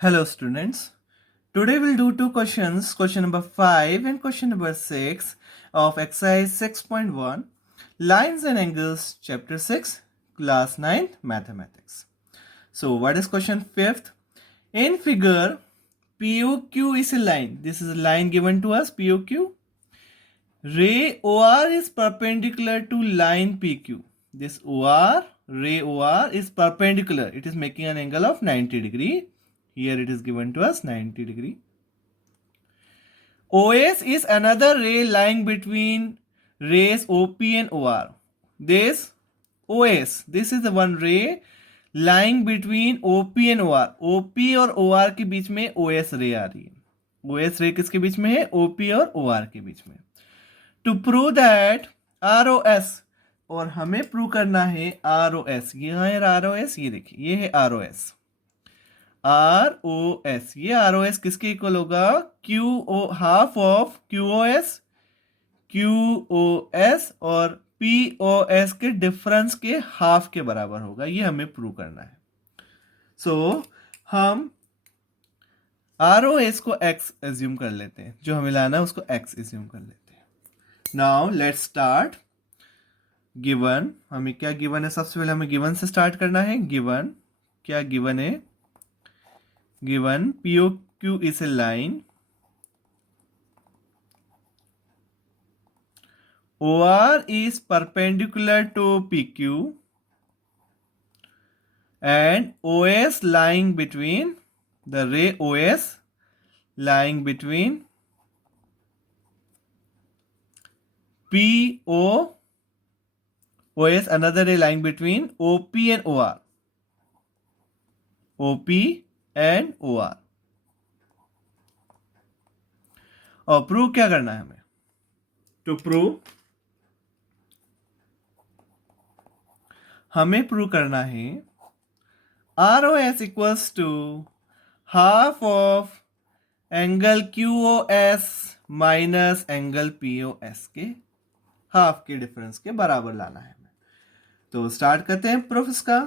Hello students. Today we'll do two questions, question number 5 and question number 6 of exercise 6.1 Lines and Angles chapter 6 class 9th mathematics. So what is question 5th? In figure POQ is a line. This is a line given to us POQ. Ray OR is perpendicular to line PQ. This ray OR is perpendicular. It is making an angle of 90 degree. Here it is given to us 90 degree. OS is another ray lying between rays OP and OR. This OS, this is the one ray lying between OP and OR. OP और OR के बीच में OS रे आ रही है. OS रे किसके बीच में है? OP और OR के बीच में. To prove that ROS, और हमें प्रूव करना है ROS. ये है ROS, ये देखिए ये है ROS. ROS, ये ROS किसके इक्वल होगा? QO, हाफ ऑफ QOS और POS के डिफरेंस के हाफ के बराबर होगा. ये हमें प्रूव करना है. सो हम ROS को X एज्यूम कर लेते हैं. जो हमें लाना है उसको X एज्यूम कर लेते हैं. Now let's start. गिवन, हमें क्या गिवन है? सबसे पहले हमें गिवन से स्टार्ट करना है. गिवन क्या गिवन है? Given POQ is a line, OR is perpendicular to PQ, and OS lying between the ray OS lying between OS, another ray lying between OP and OR. OP and OR. और prove क्या करना है हमें? To prove, हमें prove करना है ROS equals to half of angle QOS minus angle POS के half के डिफरेंस के बराबर लाना है हमें. तो स्टार्ट करते हैं प्रूफ इसका.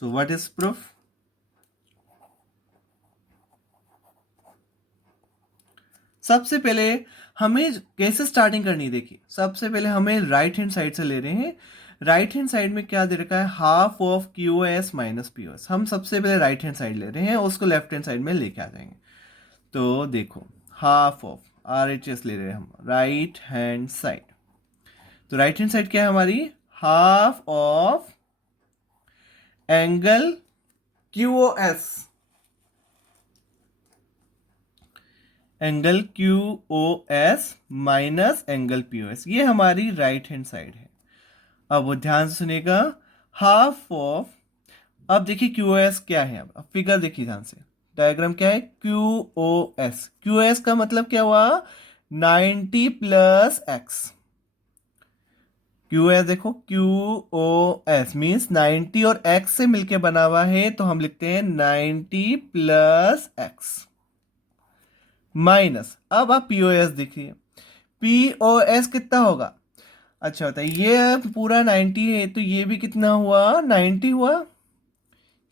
So what is proof? सबसे पहले हमें कैसे स्टार्टिंग करनी है? देखिए सबसे पहले हमें राइट हैंड साइड से ले रहे हैं. राइट हैंड साइड में क्या दे रखा है? Half of QOS minus POS. हम सबसे पहले राइट हैंड साइड ले रहे हैं, उसको लेफ्ट हैंड साइड में लेके आ जाएंगे. तो देखो हाफ ऑफ RHS ले रहे हैं हम राइट हैंड साइड. तो राइट हैंड साइड क्या है हमारी? Half of angle QOS, angle QOS minus angle POS. ये हमारी राइट हैंड साइड है. अब वो ध्यान से सुनिएगा. हाफ ऑफ, अब देखिए QOS क्या है. अब फिगर देखिए ध्यान से. डायग्राम क्या है? QOS का मतलब क्या हुआ? 90 प्लस X. QOS देखो, QOS मीन्स 90 और X से मिलके बना हुआ है, तो हम लिखते हैं 90 प्लस X माइनस. अब आप POS देखिए. POS कितना होगा? अच्छा बताइए, ये पूरा 90 है तो ये भी कितना हुआ? 90 हुआ.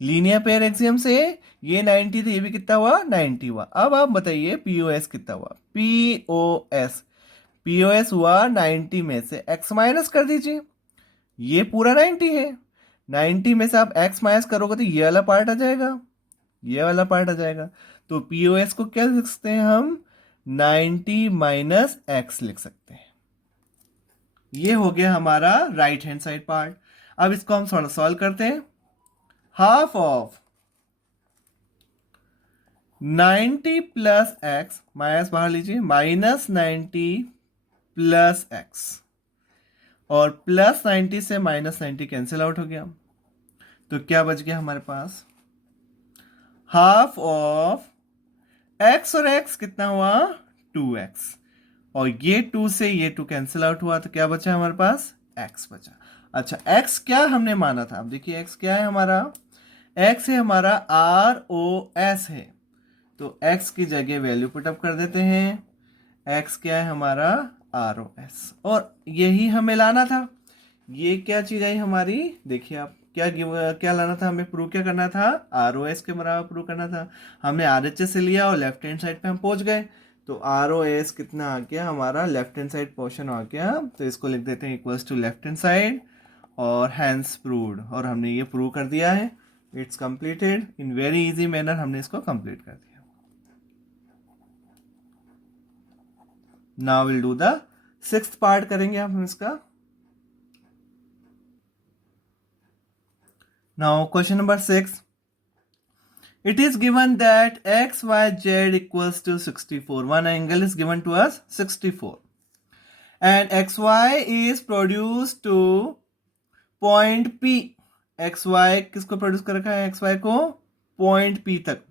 लीनियर पेयर एक्सियम से ये 90 तो ये भी कितना हुआ? 90 हुआ. अब आप बताइए POS कितना हुआ? POS हुआ 90 में से X माइनस कर दीजिए. ये पूरा 90 है. 90 में से आप X माइनस करोगे तो ये वाला पार्ट आ जाएगा, ये वाला पार्ट आ जाएगा. तो POS को क्या लिख सकते हैं हम? 90 माइनस X लिख सकते हैं. ये हो गया हमारा राइट हैंड साइड पार्ट. अब इसको हम थोड़ा सॉल्व करते हैं. Half of 90 plus X, minus बाहर लीजिए, माइनस 90 प्लस X, और प्लस 90 से माइनस 90 कैंसिल आउट हो गया. तो क्या बच गया हमारे पास? हाफ ऑफ X और X कितना हुआ? 2X, और ये 2 से ये 2 कैंसिल आउट हुआ, तो क्या बचा हमारे पास? X बचा. अच्छा X क्या हमने माना था? अब देखिए X क्या है हमारा? X है हमारा ROS है. तो X की जगह वैल्यू पुटअप कर देते हैं. X क्या है हमारा? ROS. और यही हमें लाना था. ये क्या चीज आई हमारी? देखिए आप क्या लाना था हमें, प्रूव क्या करना था, ROS के बराबर प्रूव करना था। हमने RHS से लिया और लेफ्ट हैंड साइड पे हम पहुंच गए, तो ROS कितना आ गया हमारा, लेफ्ट हैंड साइड पोर्शन आ गया, तो इसको लिख देते हैं equals to left hand side और हैंस प्रूव्ड, और हमने ये प्रूव कर दिया है। It's completed in very easy manner, हमने इसको कंप्लीट कर दिया। Now will do the 6th part करेंगे हम इसका। Now question number 6. It is given that x, y, z equals to 64. One angle is given to us 64. And xy is produced to point P. xy किसको produce कर रखा है, xy को point P तक।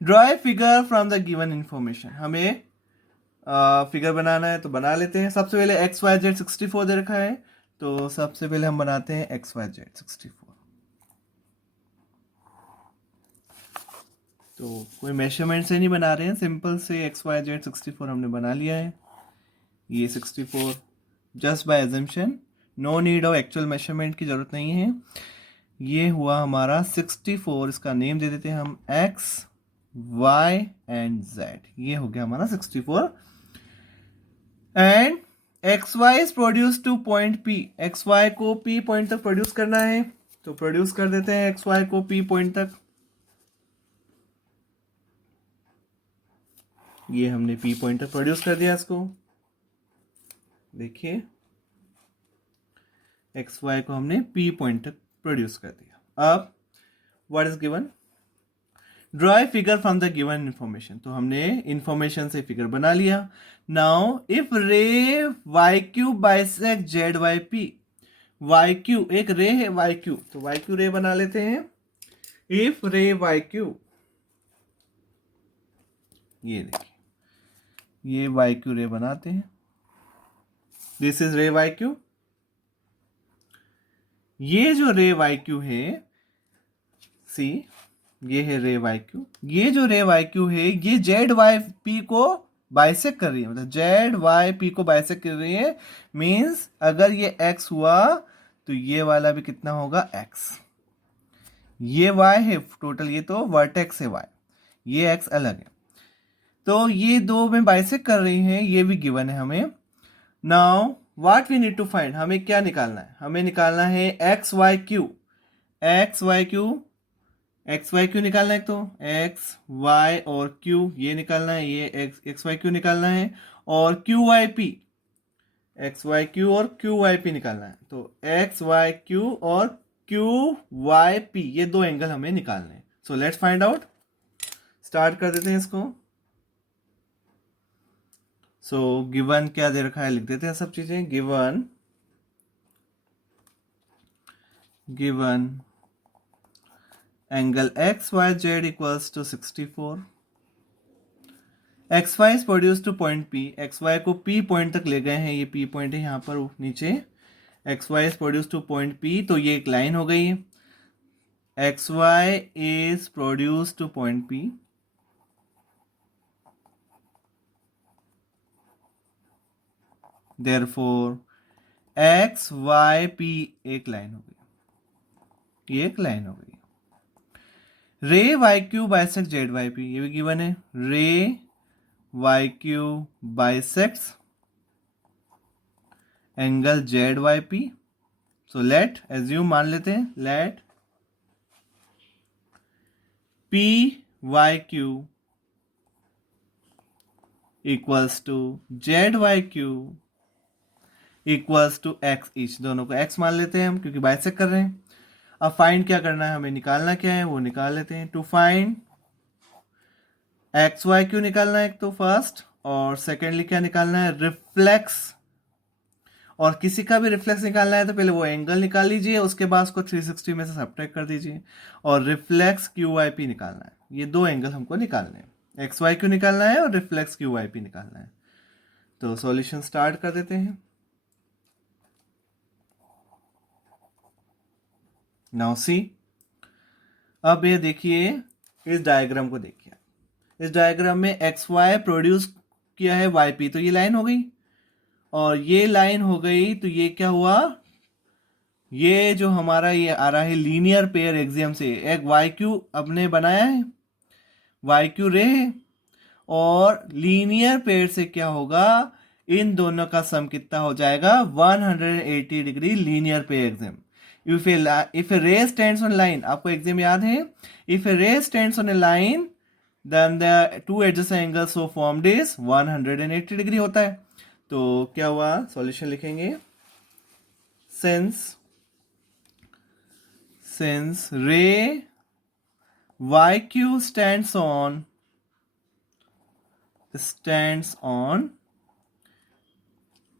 Draw a figure from the given information. हमें figure बनाना है तो बना लेते हैं। सबसे पहले XYZ 64 दे रखा है, तो सबसे पहले हम बनाते हैं XYZ 64। तो कोई मेजरमेंट से नहीं बना रहे हैं, सिंपल से XYZ 64 हमने बना लिया है। ये 64 just by assumption, no need of actual measurement की जरूरत नहीं है। ये हुआ हमारा 64, इसका नेम दे देते हैं हम X, Y एंड Z। ये हो गया हमारा 64। And XY is produce to point P। XY को P पॉइंट तक प्रोड्यूस करना है, तो प्रोड्यूस कर देते हैं XY को P पॉइंट तक। ये हमने P पॉइंट तक प्रोड्यूस कर दिया इसको। देखिए XY को हमने P पॉइंट तक प्रोड्यूस कर दिया। अब what is given, draw a figure from the given information. तो हमने इंफॉर्मेशन से फिगर बना लिया। नाउ इफ रे YQ बाइसेक्ट ZYP, YQ एक रे है YQ, तो YQ रे बना लेते हैं। इफ रे YQ, ये देखिए ये YQ रे बनाते हैं, दिस इज रे YQ। ये जो रे YQ है, सी ये है रे YQ, ये जो रे YQ है ये ZYP को बाइसेक्ट कर रही है, मतलब ZYP को बाइसेक्ट कर रही है। मींस अगर ये X हुआ तो ये वाला भी कितना होगा X, ये Y है टोटल, ये तो वर्टेक्स है Y, ये X अलग है, तो ये दो में बाइसेक्ट कर रही हैं, ये भी गिवन है हमें। Now what we need to find, हमें क्या निकालना है, हमें निकालना है XYQ। XYQ निकालना है, तो X Y और Q ये निकालना है, ये XYQ निकालना है, और QYP XYQ और QYP निकालना है। तो XYQ और QYP ये दो एंगल हमें निकालने हैं। So let's find out, start कर देते हैं इसको। सो गिवन क्या दे रखा है लिख देते हैं सब चीजें। Given angle XYZ equals to 64। XY is produce to point P। XY को P पॉइंट तक ले गए हैं, ये P पॉइंट है यहाँ पर नीचे। XY is produce to point P, तो ये एक लाइन हो गई। XY is produce to point P, therefore XYP एक लाइन हो गई, ये एक लाइन हो गई। रे YQ बाइसेक्ट ZYP, ये भी गिवन है। Ray YQ bisects angle ZYP। So let assume, मान लेते हैं, let PYQ equals to ZYQ equals to X each. दोनों को X मान लेते हैं हम क्योंकि बाइसेक्ट कर रहे हैं। अब फाइंड क्या करना है, हमें निकालना क्या है वो निकाल लेते हैं। टू फाइंड XYQ निकालना है एक तो फर्स्ट, और सेकेंडली क्या निकालना है, रिफ्लेक्स। और किसी का भी रिफ्लेक्स निकालना है तो पहले वो एंगल निकाल लीजिए, उसके बाद उसको 360 में से सब्ट्रैक्ट कर दीजिए, और रिफ्लेक्स QYP निकालना है। ये दो एंगल हमको निकालने हैं, XYQ निकालना है और रिफ्लेक्स QYP निकालना है। तो सॉल्यूशन स्टार्ट कर देते हैं। नाउ सी, अब ये देखिए इस डायग्राम को देखिए, इस डायग्राम में XY प्रोड्यूस किया है YP, तो ये लाइन हो गई, और ये लाइन हो गई, तो ये क्या हुआ, ये जो हमारा ये आ रहा है लीनियर पेयर एक्सियम से, एक वाई क्यू अपने बनाया है, वाई क्यू रे है, और लीनियर पेयर से क्या होगा, इन दोनों का सम कितना हो जाएगा 180 degree linear pair axiom. If a ray stands on line, आपको एक्सियम याद है, if a ray stands on a line then the two adjacent angle so formed is 180 degree होता है। तो क्या हुआ, सॉल्यूशन लिखेंगे, since ray yq stands on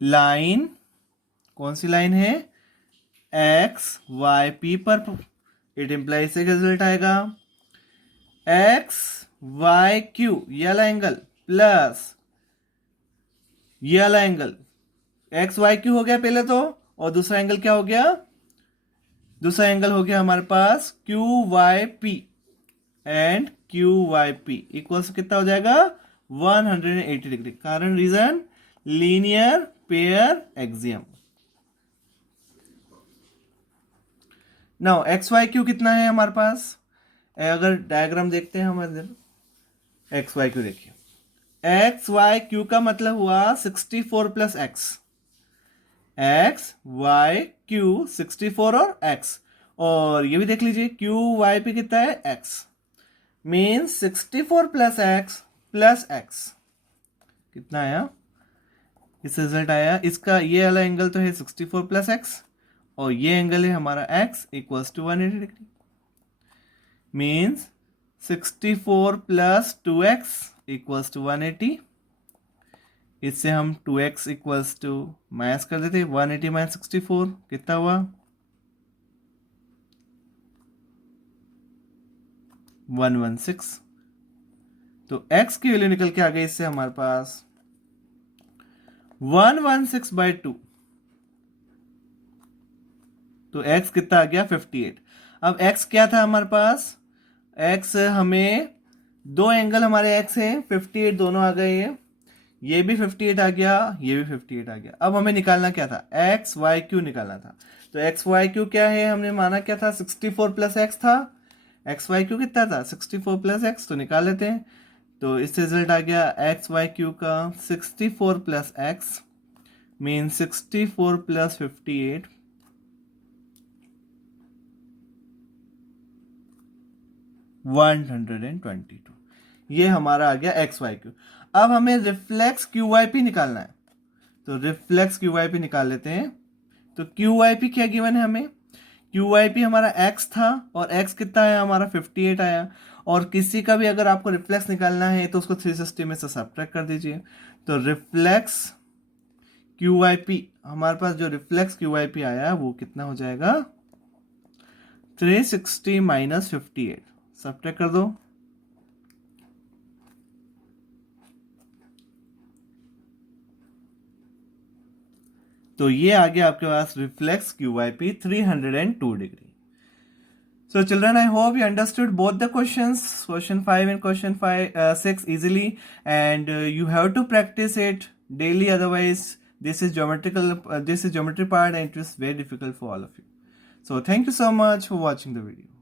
line, कौन सी लाइन है, एक्स वाई पी पर, इट इम्प्लाइज से रिजल्ट आएगा एक्स वाई क्यू ये वाला एंगल प्लस ये वाला एंगल, एक्स वाई क्यू हो गया पहले तो, और दूसरा एंगल क्या हो गया, दूसरा एंगल हो गया हमारे पास Q Y P, and Q Y P equals कितना हो जाएगा 180 डिग्री। कारण reason linear pair axiom. Now X Y Q कितना है हमारे पास, अगर डायग्राम देखते हैं हम इधर, एक्स वाई क्यू देखिए, एक्स वाई क्यू का मतलब हुआ 64 plus X, X Y Q 64 और एक्स, और ये भी देख लीजिए क्यू वाई पे कितना है एक्स, मीन्स 64 प्लस एक्स कितना आया, इससे रिजल्ट आया, इसका ये वाला एंगल तो है 64 प्लस एक्स, और ये एंगल है हमारा x equals to 180 degree, means 64 plus 2x equals to 180। इससे हम 2x इक्वल्स टू माइनस कर देते, 180 माइनस 64 कितना हुआ 116। तो x की वैल्यू निकल के आ गई इससे हमारे पास 116/2, तो x कितना आ गया 58। अब x क्या था हमारे पास, x हमें दो एंगल हमारे x है 58 दोनों आ गए हैं, ये भी 58 आ गया, ये भी 58 आ गया। अब हमें निकालना क्या था, एक्स वाई क्यू निकालना था। तो एक्स वाई क्यू क्या है, हमने माना क्या था 64 प्लस एक्स था, एक्स वाई क्यू कितना था 64 प्लस एक्स, तो निकाल लेते हैं। तो इससे रिजल्ट आ गया एक्स वाई क्यू का 64 प्लस एक्स मीन 64 प्लस 58 122। ये हमारा आ गया एक्स वाई क्यू। अब हमें रिफ्लेक्स क्यू वाई पी निकालना है, तो रिफ्लेक्स क्यू वाई पी निकाल लेते हैं। तो क्यू वाई पी क्या गिवन है हमें, क्यू वाई पी हमारा x था, और x कितना है हमारा 58 आया, और किसी का भी अगर आपको रिफ्लेक्स निकालना है तो उसको 360 में से सब्ट्रैक्ट कर दीजिए। तो रिफ्लेक्स क्यू वाई पी, हमारे पास जो रिफ्लेक्स क्यू वाई पी आया वो कितना हो जाएगा 360 माइनस 58, सब्ट्रैक्ट कर दो। तो ये आ गया आपके पास reflex Q Y P 302 degree. So children, I hope you understood both the questions, question 5 and question 6 easily, and you have to practice it daily, otherwise this is geometry part and it is very difficult for all of you. So thank you so much for watching the video.